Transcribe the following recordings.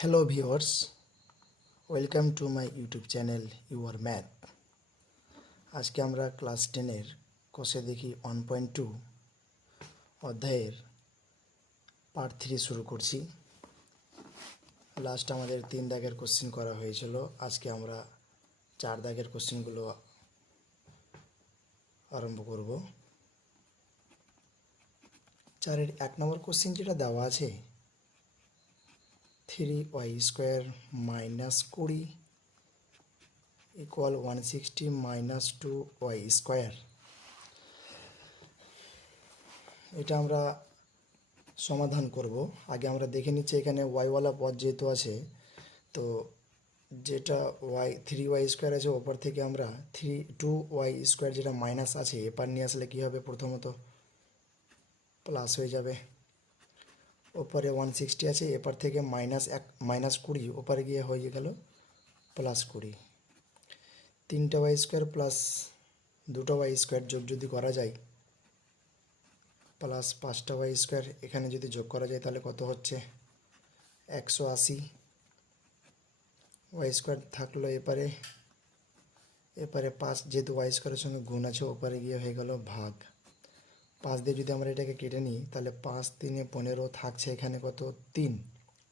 Hello viewers, welcome to my YouTube channel Your Math। আজকে আমরা class 10-এর কোষে দেখি 1.2 অধ্যায়ের পার্ট 3 শুরু করছি। লাস্ট আমাদের 3 দাগের কোশ্চেন করা হয়েছিল, আজকে আমরা 4 দাগের কোশ্চেনগুলো আরম্ভ করব। 4-এর 1 নম্বর কোশ্চেন যেটা দেওয়া আছে 3y² minus 20 equal 160 minus 2y²। এটা আমরা সমাধান করব। আগে আমরা দেখে নিচ্ছি এখানে ওয়াইওয়ালা পদ যেহেতু আছে, তো যেটা3y² আছে ওপর থেকে আমরা 2y² যেটা মাইনাস আছে এপার নিয়ে আসলে কী হবে, প্রথমত প্লাস হয়ে যাবে। ওপরে 160 আছে, এপার থেকে মাইনাস 20 ওপারে গিয়ে হয়ে গেল প্লাস 20। 3y² প্লাস 2y² যোগ যদি করা যায় প্লাস 5y² এখানে যদি যোগ করা যায় তাহলে কত হচ্ছে 180। y² থাকলো এপারে 5, যেহেতু y² সঙ্গে গুণ আছে ওপারে গিয়ে হয়ে গেল ভাগ। 5 দিয়ে যদি আমরা এটাকে কেটে নিই তাহলে 5 3 15 থাকছে এখানে কত 3,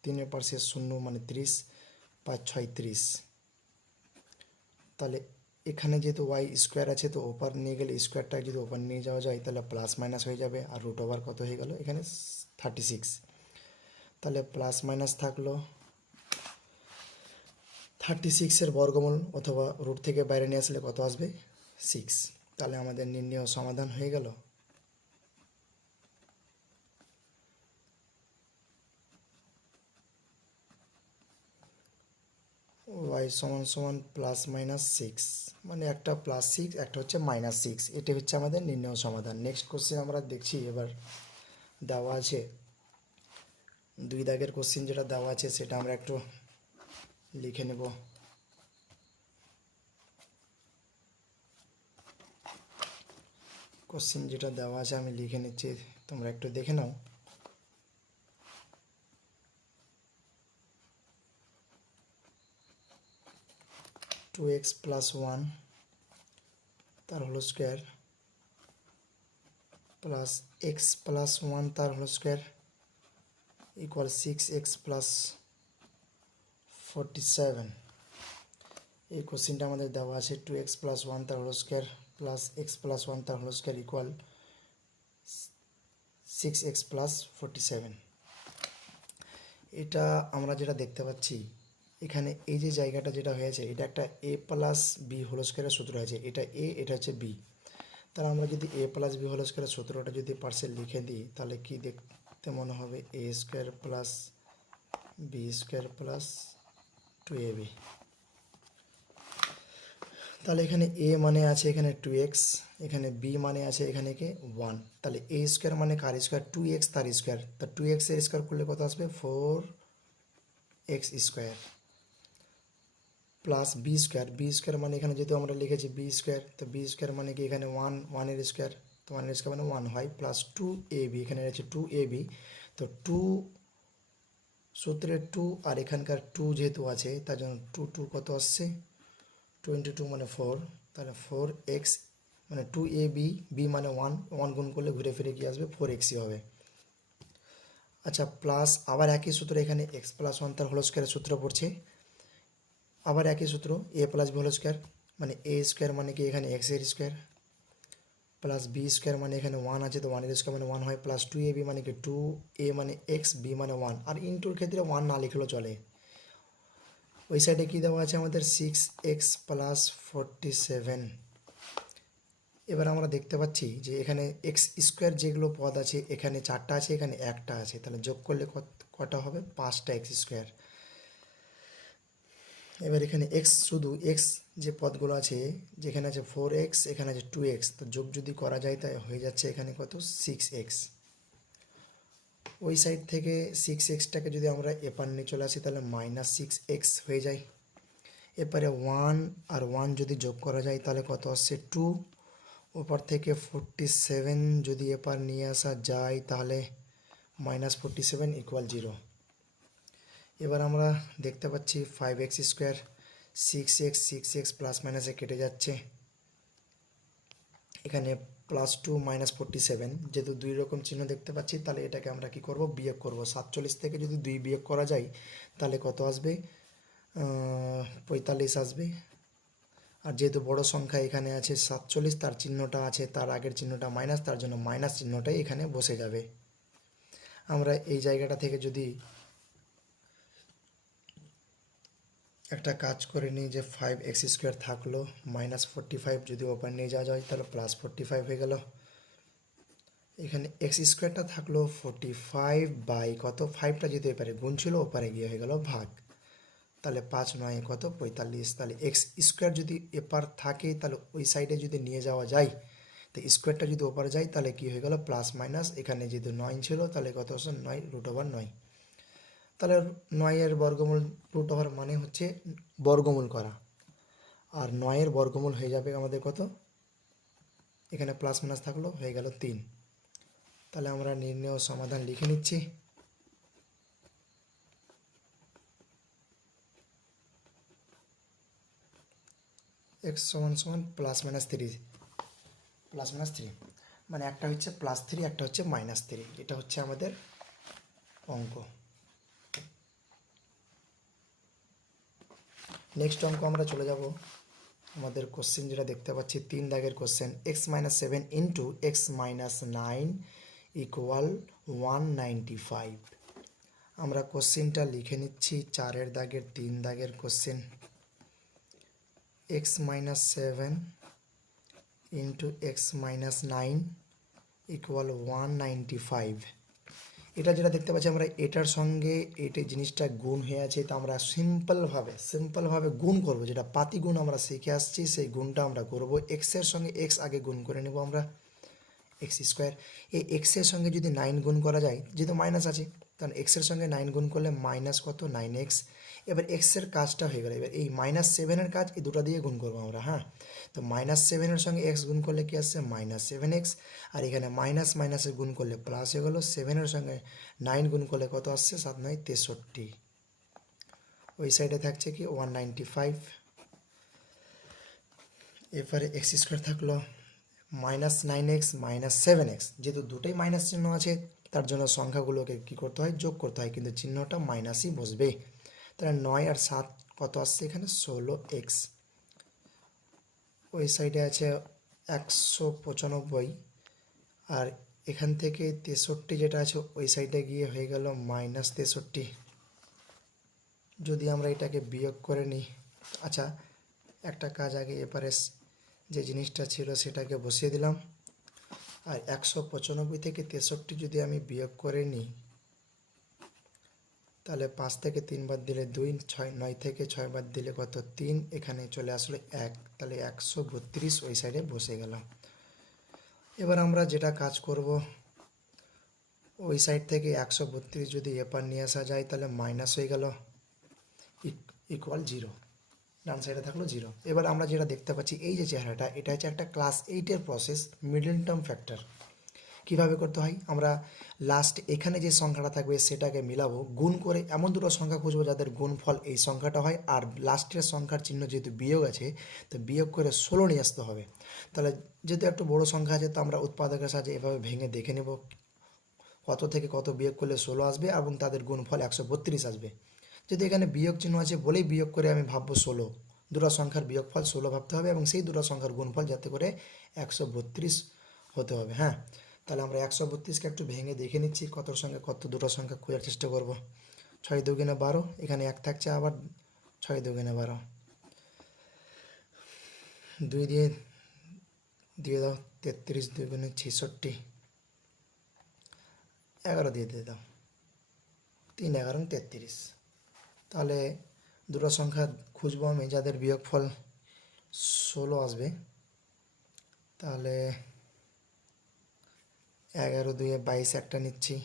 3-এর পাশে 0 মানে 30, 5 6 30। তাহলে এখানে যেহেতু y² আছে তো ওপার নিয়ে গেলে স্কোয়ারটা যদি ওপার নিয়ে যাওয়া যায় তাহলে প্লাস মাইনাস হয়ে যাবে, আর রুট ওভার কত হয়ে গেল এখানে 36। তাহলে প্লাস মাইনাস থাকলো 36-এর বর্গমূল অথবা রুট থেকে বাইরে নিয়ে আসলে কত আসবে 6। তাহলে আমাদের নির্ণয় সমাধান হয়ে গেল। y সমান প্লাস মাইনাস 6, মানে একটা প্লাস 6 একটা হচ্ছে মাইনাস 6, এটি হচ্ছে আমাদের নির্ণয় সমাধান। নেক্সট কোশ্চেন আমরা দেখছি। এবার দেওয়া আছে 2 দাগের কোশ্চেন যেটা দেওয়া আছে সেটা আমরা একটু লিখে নেব। কোশ্চেন যেটা দেওয়া আছে আমি লিখে নিচ্ছি, তোমরা একটু দেখে নাও। টু এক্স প্লাস 1 তার whole square plus x plus 1 তার whole square equal 6x plus 47। এই কোশ্চেনটা আমাদের দেওয়া আছে 2x প্লাস 1 তার whole square plus x plus 1 তার whole square equal 6x plus 47। এটা আমরা যেটা দেখতে পাচ্ছি এখানে এই যে জায়গাটা যেটা হয়েছে এটা একটা a প্লাস বি হোল স্কোয়ারের সূত্র আছে, এটা a এটা হচ্ছে b। তাহলে আমরা যদি a প্লাস বি হোল স্কোয়ারের সূত্রটা যদি পার্সে লিখে দিই তাহলে কি দেখতে মনে হবে a² plus b² plus 2ab। তাহলে এখানে a মানে আছে এখানে 2x, এখানে b মানে আছে এখানে কি 1। তাহলে a² মানে কার স্কোয়ার 2x তার স্কোয়ার, তা 2x এর স্কোয়ার করলে কত আসবে 4x² প্লাস b² মানে এখানে যেহেতু আমরা লিখেছি b², তো b² মানে কি এখানে 1 এর স্কোয়ার, তো 1 এর স্কোয়ার মানে 1 হয়, প্লাস 2ab এখানে আছে 2ab। তো 2 সূত্রের 2 আর এখানকার 2 যেহেতু আছে তার জন্য 2 কত আসছে 22 মানে 4, তাহলে 4x মানে 2ab, b মানে 1 গুণ করলে ঘুরে ফিরে কি আসবে 4xই হবে। আচ্ছা, প্লাস আবার একই সূত্র এখানে x প্লাস 1 তার হোল স্কোয়ারের সূত্র পড়ছে, আবার একই সূত্র a plus b whole square মানে a² মানে কি এখানে x এর স্কোয়ার প্লাস b² মানে এখানে 1 আছে তো 1 এর স্কোয়ার মানে 1 হয়, প্লাস 2ab মানে কি 2a মানে x, b মানে 1, আর ইন্টুর ক্ষেত্রে 1 না লিখলেও চলে। ওই সাইডে কী দেওয়া আছে আমাদের 6x প্লাস 47। এবার আমরা দেখতে পাচ্ছি যে এখানে x² যেগুলো পদ আছে এখানে 4টা আছে এখানে 1টা আছে, তাহলে যোগ করলে কটা হবে 5টা x²। এবার এখানে শুধু x যে পদগুলো আছে যেখানে আছে 4x এখানে আছে 2x, তো যোগ যদি করা যায় তাই হয়ে যাচ্ছে এখানে কত 6x। ওই সাইড থেকে 6xটাকে যদি আমরা এপার নিয়ে চলে আসি তাহলে মাইনাস 6x হয়ে যায়। এরপরে 1 আর 1 যদি যোগ করা যায় তাহলে কত আসছে 2, ওপর থেকে 47 যদি এপার নিয়ে আসা যায় তাহলে মাইনাস 47 ইকুয়াল 0। এবার আমরা দেখতে পাচ্ছি 5x² 6x প্লাস মাইনাসে কেটে যাচ্ছে, এখানে +2 -47, যেহেতু দুই রকম চিহ্ন দেখতে পাচ্ছি তাহলে এটাকে আমরা কি করব, বিয়োগ করব। 47 থেকে যদি 2 বিয়োগ করা যায় তাহলে কত আসবে, 45 আসবে। আর যেহেতু বড় সংখ্যা এখানে আছে 47, তার চিহ্নটা আছে তার আগের চিহ্নটা মাইনাস, তার জন্য মাইনাস চিহ্নটাই এখানে বসে যাবে। আমরা এই জায়গাটা থেকে যদি একটা কাজ করে নিই যে 5x² থাকলো, -45 যদি ওপর নিয়ে যাওয়া যায় তাহলে +45 হয়ে গেল। এখানে x² থাকলো 45 বাই কত, 5টা যদি এপারে গুণ ছিল ওপারে গিয়ে হয়ে গেল ভাগ, তাহলে 5 9 কত 45। তাহলে x² যদি এপার থাকে তাহলে ওই সাইডে যদি নিয়ে যাওয়া যায়, তো স্কোয়ারটা যদি ওপারে যায় তাহলে কি হয়ে গেল প্লাস মাইনাস, এখানে যেহেতু 9 ছিল তাহলে কত হচ্ছে 9√9। তাহলে 9-এর বর্গমূল √, মানে হচ্ছে বর্গমূল করা, আর 9-এর বর্গমূল হয়ে যাবে আমাদের কত, এখানে প্লাস মাইনাস থাকলো হয়ে গেল 3। তাহলে আমরা নির্ণয় সমাধান লিখে নিচ্ছি। x +-3, মানে একটা হচ্ছে +3, একটা হচ্ছে -3, এটা হচ্ছে আমাদের অঙ্ক। নেক্সট অঙ্ক আমরা চলে যাব, আমাদের কোশ্চেন যেটা দেখতে পাচ্ছি 3 দাগের কোশ্চেন, x - 7 × x - 9 = 195। আমরা কোশ্চেনটা লিখে নিচ্ছি, 4 দাগের 3 দাগের কোশ্চেন, x - 7 × x - 9 = 195। এটা যেটা দেখতে পাচ্ছি আমরা, এটার সঙ্গে এটা জিনিসটা গুণ হয়ে আছে, তো আমরা সিম্পলভাবে গুণ করব, যেটা পাতিগুণ আমরা শিখে আসছি সেই গুণটা আমরা করব। এক্সের সঙ্গে এক্স আগে গুণ করে নেব আমরা, x²। এই এক্সের সঙ্গে যদি 9 গুণ করা যায়, যেহেতু মাইনাস আছে, কারণ এক্সের সঙ্গে 9 গুণ করলে মাইনাস কত 9x। এবার এক্সের কাজটা হয়ে গেল, এবার এই -7-এর কাজ এই দুটো দিয়ে গুণ করবো আমরা, হ্যাঁ। তো -7-এর সঙ্গে x গুণ করলে কি আসছে -7x, আর এখানে মাইনাস মাইনাসে গুণ করলে প্লাস হয়ে গেলো, 7-এর সঙ্গে 9 গুণ করলে কত আসছে 7 9 63, ওই সাইডে থাকছে কি 195। এরপরে x² থাকলো -9x -7x, যেহেতু দুটোই মাইনাস চিহ্ন আছে তার জন্য সংখ্যাগুলোকে কি করতে হয়, যোগ করতে হয়, কিন্তু চিহ্নটা মাইনাসই বসবে। তাহলে 9 আর 7 কত আসছে এখানে 16x, ওই সাইডে আছে 195, আর এখান থেকে 63 যেটা আছে ওই সাইডে গিয়ে হয়ে গেল -63। যদি আমরা এটাকে বিয়োগ করে নিই, আচ্ছা একটা কাজ আগে, এপারে যে জিনিসটা ছিল সেটাকে বসিয়ে দিলাম, আর 195 থেকে 63 যদি আমি বিয়োগ করে নিই তাহলে 5 থেকে 3 বাদ দিলে 2, 9 থেকে 6 বাদ দিলে কত 3, এখানে চলে আসলো 1, তাহলে 132 ওই সাইডে বসে গেল। এবার আমরা যেটা কাজ করব, ওই সাইড থেকে 132 যদি এপার নিয়ে আসা যায় তাহলে মাইনাস হয়ে গেল, ইকুয়াল 0, ডান সাইডে থাকলো 0। এবার আমরা যেটা দেখতে পাচ্ছি এই যে চেহারাটা, এটা হচ্ছে একটা ক্লাস 8-এর প্রসেস, মিডল টার্ম ফ্যাক্টর। কীভাবে করতে হয়, আমরা লাস্ট এখানে যে সংখ্যাটা থাকবে সেটাকে মিলাবো, গুণ করে এমন দুটো সংখ্যা খুঁজবো যাদের গুণফল এই সংখ্যাটা হয়, আর লাস্টের সংখ্যার চিহ্ন যেহেতু বিয়োগ আছে তো বিয়োগ করে 16 নিয়ে আসতে হবে। তাহলে যেহেতু একটু বড় সংখ্যা আছে তো আমরা উৎপাদকের সাহায্যে এভাবে ভেঙে দেখে নেব কত থেকে কত বিয়োগ করলে 16 আসবে এবং তাদের গুণফল 132 আসবে। যদি এখানে বিয়োগ চিহ্ন আছে বলেই বিয়োগ করে আমি ভাববো 16, দুটো সংখ্যার বিয়োগফল 16 ভাবতে হবে এবং সেই দুটো সংখ্যার গুণফল যাতে করে 132 হতে হবে, হ্যাঁ। তাহলে আমরা 132কে একটু ভেঙে দেখে নিচ্ছি কতর সঙ্গে কত, দুটো সংখ্যা খোঁজার চেষ্টা করব। 6 2 12, এখানে 1 থাকছে, আবার 6 2 12, 2 দিয়ে দাও 33, 2 66, 11 দিয়ে দাও 3 11 33। তাহলে দুটো সংখ্যা খুঁজবো আমি যাদের বিয়োগফল 16 আসবে, তাহলে 11 2 22 একটা নিচ্ছি,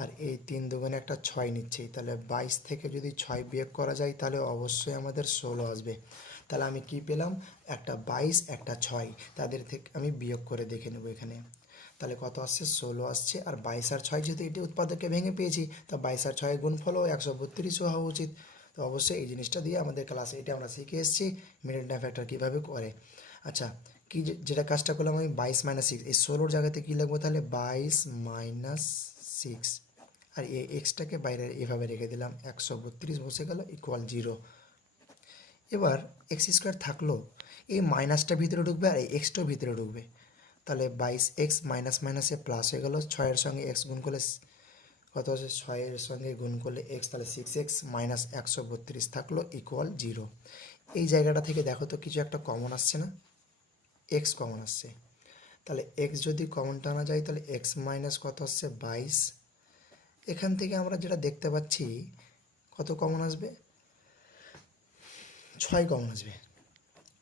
আর এই 3 2 একটা 6 নিচ্ছি, তাহলে 22 থেকে যদি 6 বিয়োগ করা যায় তাহলে অবশ্যই আমাদের 16 আসবে। তাহলে আমি কি পেলাম, একটা 22 একটা 6, তাদের থেকে আমি বিয়োগ করে দেখে নেব এখানে। তাহলে কত আসছে 16 আসছে। আর 22 আর 6 যেহেতু এটি উৎপাদককে ভেঙে পেয়েছি, তো 22 আর 6 গুণফলও 132 হওয়া উচিত। তো অবশ্যই এই জিনিসটা দিয়ে আমাদের ক্লাসে এটা আমরা শিখে এসেছি মিডল টার্ম ফ্যাক্টর কীভাবে করে। আচ্ছা, কি যেটা কাজটা করলাম আমি 22 - 6, এই 16 জায়গাতে কী লিখবো তাহলে 22 - 6, আর এই এক্সটাকে বাইরে এভাবে রেখে দিলাম, 132 বসে গেল ইকুয়াল 0। এবার এক্স স্কোয়ার থাকলো, এই মাইনাসটা ভিতরে ঢুকবে আর এই এক্সটাও ভিতরে ঢুকবে, তাহলে 22x মাইনাস মাইনাসে প্লাস হয়ে গেল, 6-এর সঙ্গে এক্স গুণ করলে কত হচ্ছে 6-এর সঙ্গে গুণ করলে এক্স, তাহলে 6x মাইনাস 132 থাকলো ইকুয়াল 0। এই জায়গাটা থেকে দেখো তো কিছু একটা কমন আসছে না, এক্স কমন আসছে, তাহলে এক্স যদি কমন টানা যায় তাহলে এক্স মাইনাস কত আসছে 22। এখান থেকে আমরা যেটা দেখতে পাচ্ছি কত কমন আসবে, 6 কমন আসবে,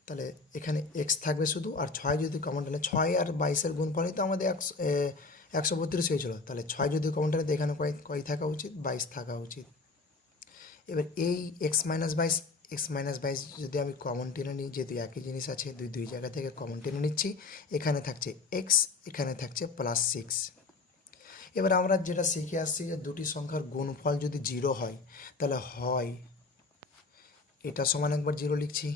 তাহলে এখানে এক্স থাকবে শুধু, আর 6 যদি কমন টানে 6 আর 22-এর গুণফলই তো আমাদের 132 হয়েছিল, তাহলে 6 যদি কমন টানে তো এখানে কয় থাকা উচিত, 22 থাকা উচিত। এবার এই x - 22 যদি আমি কমন টেনে নিই, যেহেতু একই জিনিস আছে দুই জায়গা থেকে কমন টেনে নিচ্ছি, এখানে থাকছে এক্স, এখানে থাকছে +6। এবার আমরা যেটা শিখে আসছি যে দুটি সংখ্যার গুণফল যদি 0 হয় তাহলে হয় এটা সমান একবার 0 লিখছি,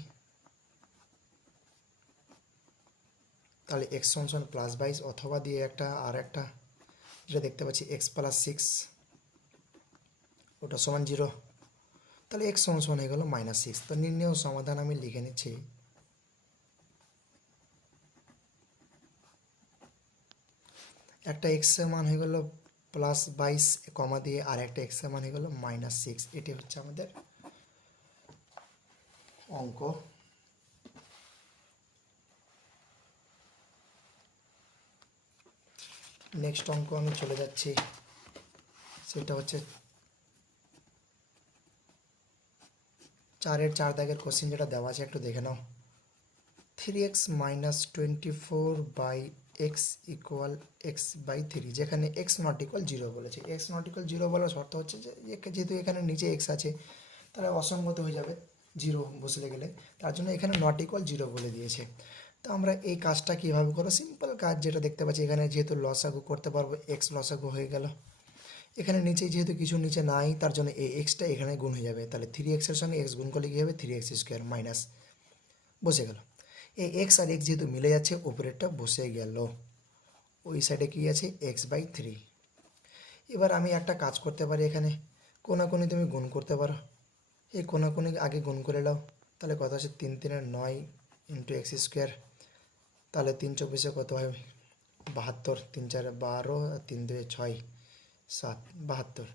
তাহলে এক্স সমান +22, অথবা দিয়ে আর একটা যেটা দেখতে পাচ্ছি x+6 ওটা সমান 0, তাহলে এক্স সমান হয়ে গেল -6। তো নির্ণয় সমাধান আমি লিখে নিচ্ছি, একটা এক্স এর মান হয়ে গেল +22 কমা দিয়ে, আর একটা এক্স এর মান হয়ে গেল -6। এটি হচ্ছে আমাদের অঙ্ক। নেক্সট অঙ্ক আমি চলে যাচ্ছি, সেটা হচ্ছে 4-এর 4 দাগের কোশ্চেন যেটা দেওয়া আছে একটু দেখে নাও। 3x - 24 by x equal x/3, যেখানে x নট ইকুয়াল 0 বলেছে। x নট ইকুয়াল 0 বলার শর্ত হচ্ছে যে যেহেতু এখানে নিচে x আছে তাহলে অসঙ্গত হয়ে যাবে 0 বসলে গেলে, তার জন্য এখানে নট ইকুয়াল 0 বলে দিয়েছে। তো আমরা এই কাজটা কীভাবে করবো, সিম্পল কাজ যেটা দেখতে পাচ্ছি, এখানে যেহেতু লসাগু করতে পারবো, এক্স লসাগু হয়ে গেল, এখানে নিচে যেহেতু কিছু নিচে নাই তার জন্য এই এক্সটা এখানে গুণ হয়ে যাবে, তাহলে 3x-এর সঙ্গে এক্স গুণ করলে কী হবে 3x² মাইনাস বসে গেল, এই এক্স আর এক্স যেহেতু মিলে যাচ্ছে উপরেরটা বসে গেল, ওই সাইডে কী আছে x/3। এবার আমি একটা কাজ করতে পারি, এখানে কোনাকুনি তুমি গুণ করতে পারো, এই কোনাকুনি আগে গুণ করে নাও, তাহলে কত আছে 3 - 3 = 9 × x², তাহলে 3×4 কত হয় 72, 3 × 4 = 12, আর 3 × 2 = 6, 7, 72।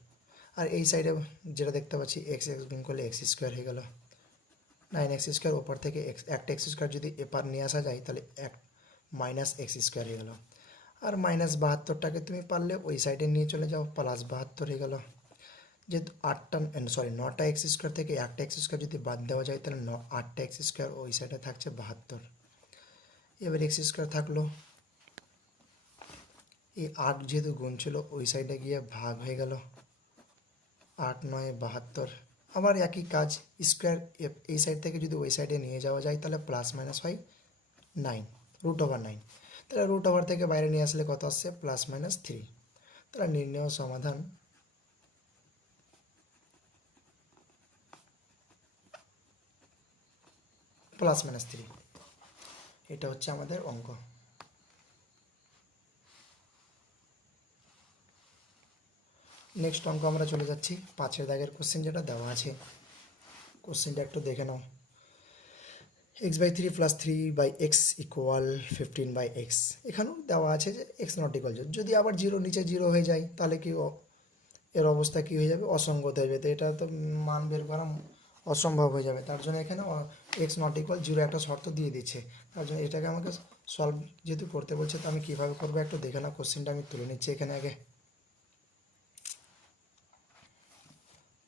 আর এই সাইডে যেটা দেখতে পাচ্ছি x গুণ করলে x² হয়ে গেল 9x², ওপর থেকে একটা x² যদি এপার নিয়ে আসা যায় তাহলে -x² হয়ে গেল, আর -72টাকে তুমি পারলে ওই সাইডে নিয়ে চলে যাও, +72 হয়ে গেল। যেহেতু 9টা x² থেকে একটা x² যদি বাদ দেওয়া যায় তাহলে 8টা x² ওই সাইডে থাকছে 72। এবার x² থাকলো, এই 8 যেহেতু গুণ ছিল ওই সাইডে গিয়ে ভাগ হয়ে গেল, 8 - 9 = 72। আবার একই কাজ, স্কোয়ার এই সাইড থেকে যদি ওই সাইডে নিয়ে যাওয়া যায় তাহলে +- হয় 9, √9, তাহলে √, থেকে বাইরে নিয়ে আসলে কত আসছে +-3। তাহলে নির্ণয় সমাধান +-3, এটা হচ্ছে আমাদের অঙ্ক। নেক্সট অঙ্ক আমরা চলে যাচ্ছি 5-এর দাগের কোশ্চেন যেটা দেওয়া আছে, কোশ্চেনটা একটু দেখে নাও। x/3 + 3/x = 15/x, এখানেও দেওয়া আছে যে x নট ইকুয়াল 0, যদি আবার 0 নিচে 0 হয়ে যায় তাহলে কি এর অবস্থা কি হয়ে যাবে, অসঙ্গত হয়ে যাবে, তো এটা তো মান বের করা অসম্ভব হয়ে যাবে, তার জন্য এখানে x নট ইকুয়াল 0 একটা শর্ত দিয়ে দিচ্ছে, তার জন্য এটাকে আমাকে সলভ যেহেতু করতে বলছে, তো আমি কীভাবে করবো একটু দেখে নাও। কোশ্চেনটা আমি তুলে নিচ্ছি এখানে আগে,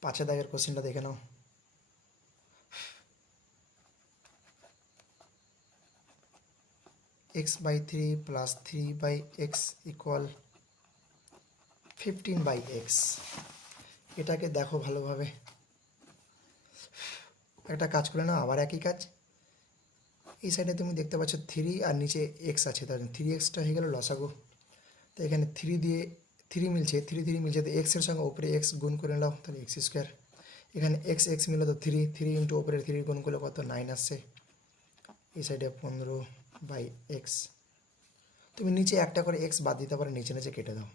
5-এর দাগের কোশ্চেনটা দেখে নাও। x/3 + 3/x = 15/x, এটাকে দেখো ভালোভাবে, একটা কাজ করে নাও, আবার একই কাজ, এই সাইডে তুমি দেখতে পাচ্ছ 3 আর নিচে x আছে, তাহলে 3xটা হয়ে গেল লসাগু, তো এখানে 3 দিয়ে 3 মিলছে, 3 মিলছে, তো এক্সের সঙ্গে ওপরে এক্স গুণ করে নাও, তাহলে এক্স স্কোয়ার। এখানে এক্স এক্স মিলে তো 3 ইন্টু ওপরে 3 গুণ করলে কত 9 আসছে, এই সাইডে 15/x। তুমি নিচে একটা করে এক্স বাদ দিতে পারো, নিচে নিচে কেটে দাও।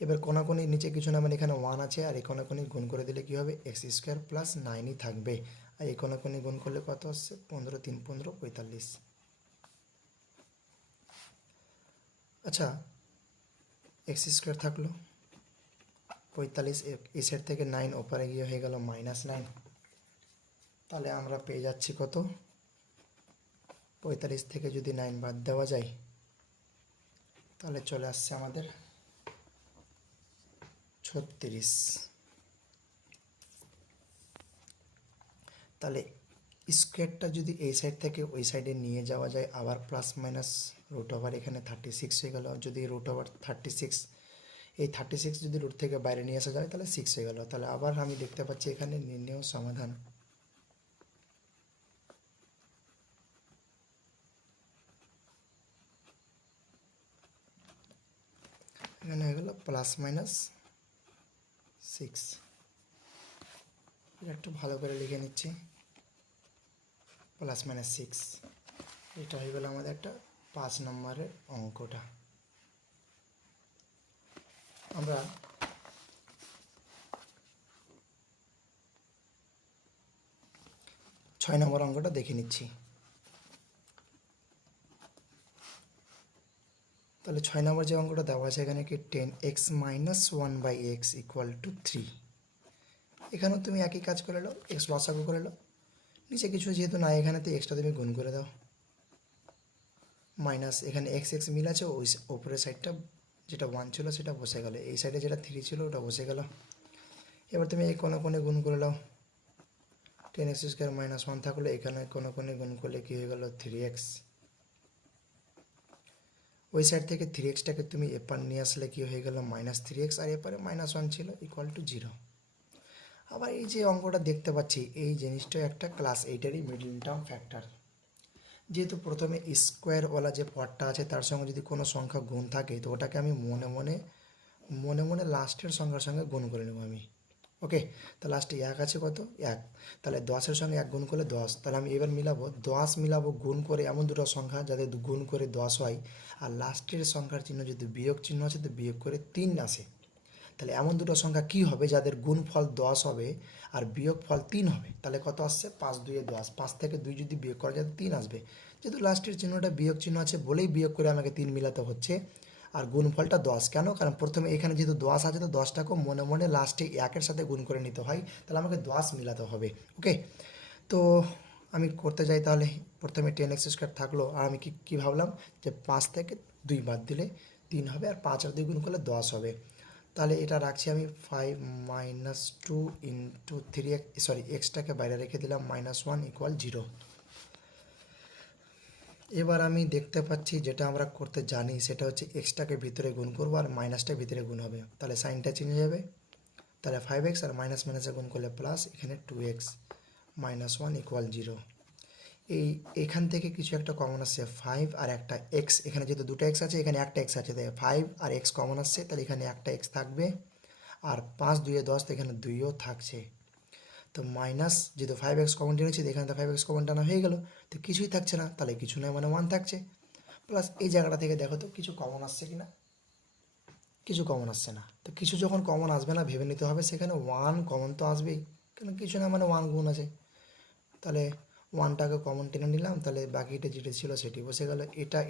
এবার কোনাকুনি নিচে কিছু না, মানে এখানে 1 আছে, আর এই কোনাকুনি গুণ করে দিলে কী হবে, এক্স স্কোয়ার প্লাস 9ই থাকবে, আর এই কোনাকুনি গুণ করলে কত আসছে 15 3 15 45। আচ্ছা, এক্স স্কোয়ার থাকলো 45, এই সাইড থেকে 9 ওপারে গিয়ে হয়ে গেল -9। তাহলে আমরা পেয়ে যাচ্ছি কত, 45 থেকে যদি 9 বাদ দেওয়া যায় তাহলে চলে আসছে আমাদের 36। তাহলে স্কোয়ারটা যদি এই সাইড থেকে ওই সাইডে নিয়ে যাওয়া যায়, আবার প্লাস মাইনাস রুট ওভার এখানে 36 হয়ে গেল। যদি রুট ওভার 36, এই 36 যদি রুট থেকে বাইরে নিয়ে আসা যায় তাহলে 6 হয়ে গেল। তাহলে আবার আমি দেখতে পাচ্ছি এখানে নির্ণেয় সমাধান। এখানে হয়ে গেল প্লাস মাইনাস 6। এটা একটু ভালো করে লিখে নিচ্ছি, প্লাস মাইনাস 6। এটা হয়ে গেল আমাদের একটা 5 নম্বরের অঙ্কটা। আমরা 6 নম্বর অঙ্কটা দেখে নিচ্ছি। তাহলে 6 নম্বর যে অঙ্কটা দেওয়া আছে এখানে কি 10x - 1/x = 3। এখানেও তুমি একই কাজ করে নাও, এক্স লসাগু করে নাও, নিচে কিছু যেহেতু না এখানেতে এক্সটা তুমি গুণ করে দাও, মাইনাস এখানে এক্স এক্স মিল আছে, ওই ওপরের সাইডটা যেটা 1 ছিল সেটা বসে গেল, এই সাইডে যেটা 3 ছিল ওটা বসে গেল। এবার তুমি এই কোণে কোণে গুণ করে নাও, 10x² - 1 থাকলে এখানে কোণে কোণে গুণ করলে কী হয়ে গেল 3x। ওই সাইড থেকে 3xটাকে তুমি এপার নিয়ে আসলে কী হয়ে গেল -3x, আর এপারে -1 ছিল = 0। আবার এই যে অঙ্কটা দেখতে পাচ্ছি এই জিনিসটা একটা ক্লাস 8-এরই মিডল টার্ম ফ্যাক্টর। যেহেতু প্রথমে স্কোয়ারওয়ালা যে পদটা আছে তার সঙ্গে যদি কোনো সংখ্যা গুণ থাকে তো ওটাকে আমি মনে মনে লাস্টের সংখ্যার সঙ্গে গুণ করে নেব আমি। ওকে, তো লাস্টে 1 আছে, কত 1, তাহলে 10-এর সঙ্গে 1 গুণ করলে 10। তাহলে আমি এবার মিলাবো 10 মিলাবো গুণ করে এমন দুটো সংখ্যা যাতে গুণ করে 10 হয়, আর লাস্টের সংখ্যার চিহ্ন যদি বিয়োগ চিহ্ন আছে তো বিয়োগ করে 3 আসে। তাহলে এমন দুটো সংখ্যা কী হবে যাদের গুণফল 10 হবে আর বিয়োগফল 3 হবে। তাহলে কত আসছে 5 2 10, 5 থেকে 2 যদি বিয়োগ করা যায় 3 আসবে। যেহেতু লাস্টের চিহ্নটা বিয়োগ চিহ্ন আছে বলেই বিয়োগ করে আমাকে 3 মিলাতে হচ্ছে। আর গুণফলটা 10 কেন, কারণ প্রথমে এখানে যেহেতু 10 আছে তো 10টাকেও মনে মনে লাস্টে 1-এর সাথে গুণ করে নিতে হয়, তাহলে আমাকে 10 মিলাতে হবে। ওকে, তো আমি করতে যাই, তাহলে প্রথমে 10x² থাকলো, আর আমি কী ভাবলাম যে 5 থেকে 2 বাদ দিলে 3 হবে, আর 5 আর 2 গুণ করলে 10 হবে। তাহলে এটা রাখছি আমি 5 - 2 × 3x, সরি এক্সটাকে বাইরে রেখে দিলাম, -1 = 0। এবার আমি দেখতে পাচ্ছি যেটা আমরা করতে জানি সেটা হচ্ছে এক্সটাকে ভিতরে গুণ করবো আর মাইনাসটা ভিতরে গুণ হবে, তাহলে সাইনটা চেঞ্জ হয়ে যাবে। তাহলে 5x আর মাইনাসে গুণ করলে প্লাস, এখানে 2x -1 = 0। এখান থেকে কিছু একটা কমন আসছে 5 আর একটা x, এখানে যেহেতু দুটো x আছে এখানে একটা x আছে, তাই 5 আর x কমন আসছে, তাহলে এখানে একটা x থাকবে, আর 5 2 10, তো এখানে 2ও থাকছে। তো মাইনাস যেহেতু 5x কমন টেনেছি, এখানে তো 5x কমন টানা হয়ে গেল, তো কিছুই থাকছে না, তাহলে কিছু নয় মানে 1 থাকছে। প্লাস এই জায়গাটা থেকে দেখো তো কিছু কমন আসছে কি না, কিছু কমন আসছে না। তো কিছু যখন কমন আসবে না ভেবে নিতে হবে সেখানে 1 কমন তো আসবেই, কেন কিছু না মানে 1 গুণ আছে। তাহলে 1টাকে কমন টেনে নিলাম, তাহলে বাকিটা যেটা ছিল সেটি বসে গেল।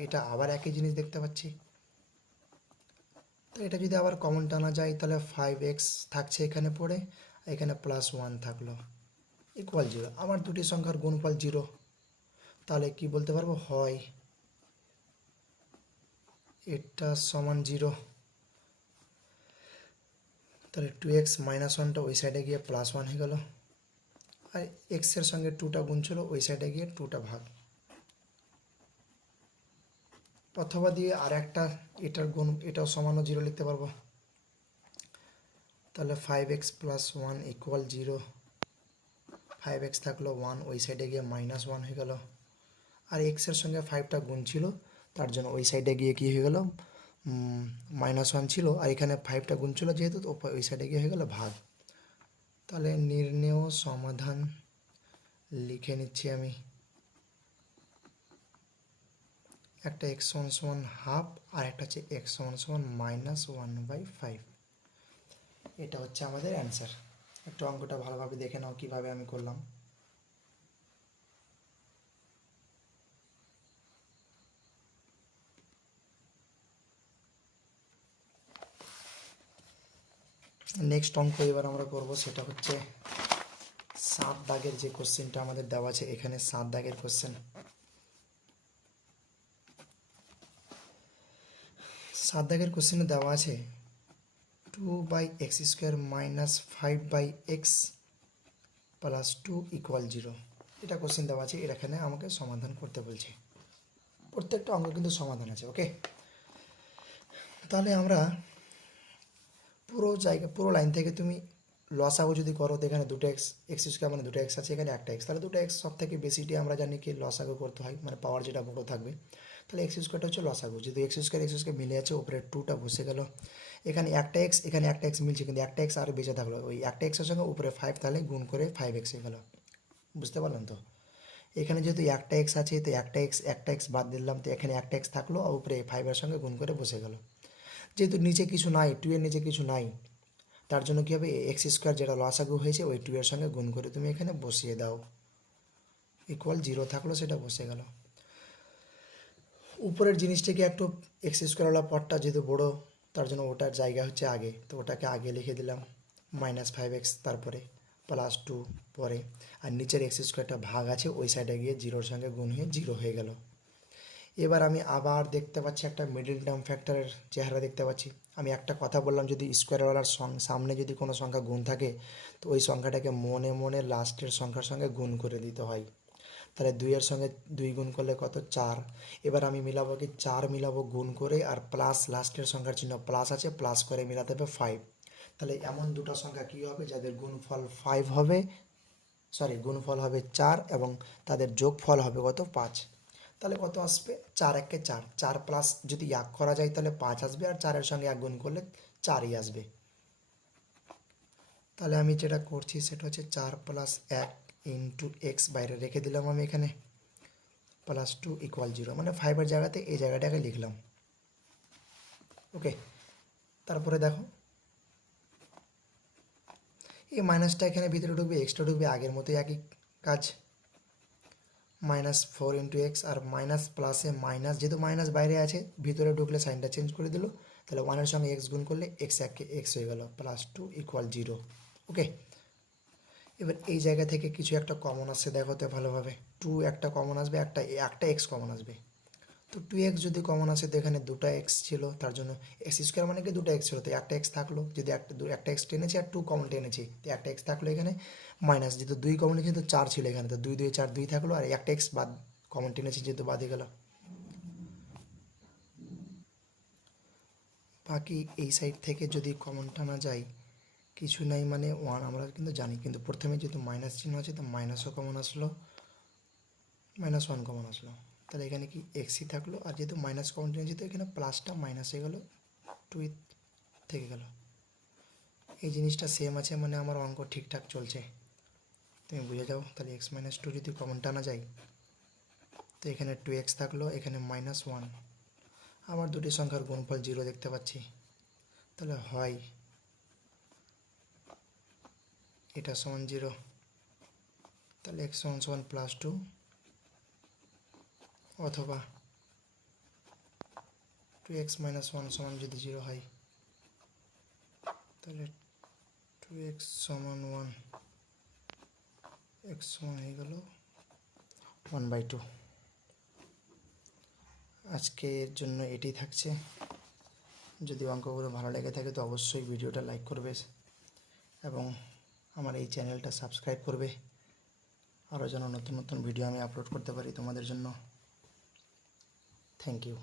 এটা আবার একই জিনিস দেখতে পাচ্ছি। তো এটা যদি আবার কমন টানা যায় তাহলে 5x থাকছে এখানে পড়ে, এখানে +1 থাকলো = 0। আমার দুটি সংখ্যার গুণফল 0, তাহলে কি বলতে পারবো, হয় এটা সমান 0। তাহলে 2x - 1টা ওই সাইডে গিয়ে +1 হয়ে গেল, আর এক্সের সঙ্গে 2টা গুণ ছিল ওই সাইডে গিয়ে 2টা ভাগ, অথবা দিয়ে আর একটা এটার গুণ এটাও সমানও 0 লিখতে পারবো। তাহলে 5x + 1 = 0, 5x থাকলো 1, ওই সাইডে গিয়ে -1 হয়ে গেল, আর এক্সের সঙ্গে 5টা গুণ ছিল তার জন্য ওই সাইডে গিয়ে কী হয়ে গেল -1 ছিল আর এখানে 5টা গুণ ছিল যেহেতু, তো ওই সাইডে গিয়ে হয়ে গেল ভাগ। তাহলে নির্ণেয় সমাধান লিখে নিচ্ছি আমি। একটা এক্স সমান সমান হাফ আর একটা হচ্ছে এক্স সমান সমান -1/5। এটা হচ্ছে আমাদের অ্যান্সার। একটু অঙ্কটা ভালোভাবে দেখে নাও কীভাবে আমি করলাম। নেক্সট অঙ্ক এবার আমরা করব, সেটা হচ্ছে 7 দাগের যে কোশ্চেনটা আমাদের দেওয়া আছে এখানে। 7 দাগের কোশ্চেন। 7 দাগের কোশ্চেনে দেওয়া আছে 2/x² -5/x + 2 = 0। এটা কোশ্চেন দেওয়া আছে, এর এখানে আমাকে সমাধান করতে বলছে। প্রত্যেকটা অঙ্ক কিন্তু সমাধান আছে, ওকে। তাহলে আমরা পুরো লাইন থেকে তুমি লসাগু যদি করো, তো এখানে দুটো x² মানে দুটো x আছে, এখানে একটা x, তাহলে দুটো x সব থেকে বেশিটি আমরা জানি কি লসাগু করতে হয়, মানে পাওয়ার যেটা বড় থাকবে। তাহলে x² হচ্ছে লসাগু। যদি x² মিলে আছে, উপরে 2টা বসে গেল। এখানে একটা x, এখানে একটা x মিলছে, কিন্তু একটা x আর বেঁচে থাকলো, ওই একটা x এর সঙ্গে উপরে 5, তাহলে গুণ করে 5x হয়ে গেল। বুঝতে পারলাম তো? এখানে যেহেতু একটা x আছে, তো একটা x বাদ দিলাম, তো এখানে একটা x থাকলো আর উপরে 5 এর সঙ্গে গুণ করে বসে গেল। যেহেতু নিচে কিছু নাই, 2 এর নিচে কিছু নাই, তার জন্য কী হবে, x² যেটা লসাগু হয়েছে ওই 2 এর সঙ্গে গুণ করে তুমি এখানে বসিয়ে দাও, = 0 থাকলো, সেটা বসে গেল। উপরের জিনিসটাকে একটু x² পদটা যেহেতু বড়, তার জন্য ওটার জায়গা হচ্ছে আগে, তো ওটাকে আগে লিখে দিলাম, -5x তারপরে +2 পরে, আর নিচের x² ভাগ আছে ওই সাইডে গিয়ে 0-র সঙ্গে গুণ হয়ে 0 হয়ে গেল। এবার আমি আবার দেখতে পাচ্ছি একটা মিডল টার্ম ফ্যাক্টরের চেহারা দেখতে পাচ্ছি। আমি একটা কথা বললাম, যদি স্কোয়ারওয়ালার সামনে যদি কোনো সংখ্যা গুণ থাকে, তো ওই সংখ্যাটাকে মনে মনে লাস্টের সংখ্যার সঙ্গে গুণ করে দিতে হয়। তাহলে 2-এর সঙ্গে 2 গুণ করলে কত, 4। এবার আমি মিলাবো কি, 4 মিলাবো গুণ করে, আর প্লাস লাস্টের সংখ্যার চিহ্ন প্লাস আছে, প্লাস করে মিলাতে হবে 5। তাহলে এমন দুটো সংখ্যা কী হবে, যাদের গুণফল 5 হবে, গুণফল হবে 4 এবং তাদের যোগফল হবে কত, 5। তাহলে কত আসবে, 4 একে 4, 4 প্লাস যদি 1 করা যায় তাহলে 5 আসবে, আর 4-এর সঙ্গে 1 গুণ করলে 4ই আসবে। তাহলে আমি যেটা করছি সেটা হচ্ছে 4 + 1 × x বাইরে রেখে দিলাম আমি এখানে, +2 = 0, মানে 5-এর জায়গাতে এই জায়গাটাকে লিখলাম, ওকে। তারপরে দেখো এই মাইনাসটা এখানে ভিতরে ঢুকবে, এক্সটা ঢুকবে, আগের মতোই একই কাজ, -4 × x, আর মাইনাস প্লাসে মাইনাস, যেহেতু মাইনাস বাইরে আছে, ভিতরে ঢুকলে সাইনটা চেঞ্জ করে দিল, তাহলে 1-এর সঙ্গে x গুণ করলে x একে x হয়ে গেল, +2 = 0, ওকে। এবার এই জায়গা থেকে কিছু একটা কমন আসছে, দেখো তো ভালোভাবে, 2 একটা কমন আসবে, একটা x কমন আসবে। তো 2x যদি কমন আসে, তো এখানে দুটো x ছিল, তার জন্য x² মানে কি দুটো x ছিল, তো একটা x থাকলো, যদি একটা x টেনেছি আর 2 কমন টেনেছি, তো একটা x থাকলো এখানে, মাইনাস যেহেতু 2 কমন টেনেছি, তো 4 ছিল এখানে, তো 2 2 4 2 থাকলো, আর একটা x বাদ কমন টেনেছি যেহেতু বাদে গেল। বাকি এই সাইড থেকে যদি কমন টানা যায়, কিছু নাই মানে 1 আমরা কিন্তু জানি, কিন্তু প্রথমে যেহেতু মাইনাস চিহ্ন আছে, তো মাইনাসও কমন আসলো, -1 কমন আসলো, তাহলে এখানে কি এক্সই থাকলো, আর যেহেতু মাইনাস কমন টেনেছি, তো এখানে প্লাসটা মাইনাস হয়ে গেল, 2 থেকে গেল। এই জিনিসটা সেম আছে, মানে আমার অঙ্ক ঠিকঠাক চলছে, তুমি বুঝে যাও। তাহলে x - 2 যদি কমন টানা যায়, তো এখানে 2x থাকলো, এখানে -1, আবার দুটি সংখ্যার গুণফল 0 দেখতে পাচ্ছি, তাহলে হয় এটা সমান 0, তাহলে x সমান +2, অথবা 2x - 1 সমান যদি 0 হয়, তাহলে 2x সমান 1, x সমান হয়ে গেল 1/2। আজকের জন্য এটি থাকছে। যদি অঙ্কগুলো ভালো লেগে থাকে, তো অবশ্যই ভিডিওটা লাইক করবে এবং আমার এই চ্যানেলটা সাবস্ক্রাইব করবে, আরও যেন নতুন নতুন ভিডিও আমি আপলোড করতে পারি তোমাদের জন্য। Thank you.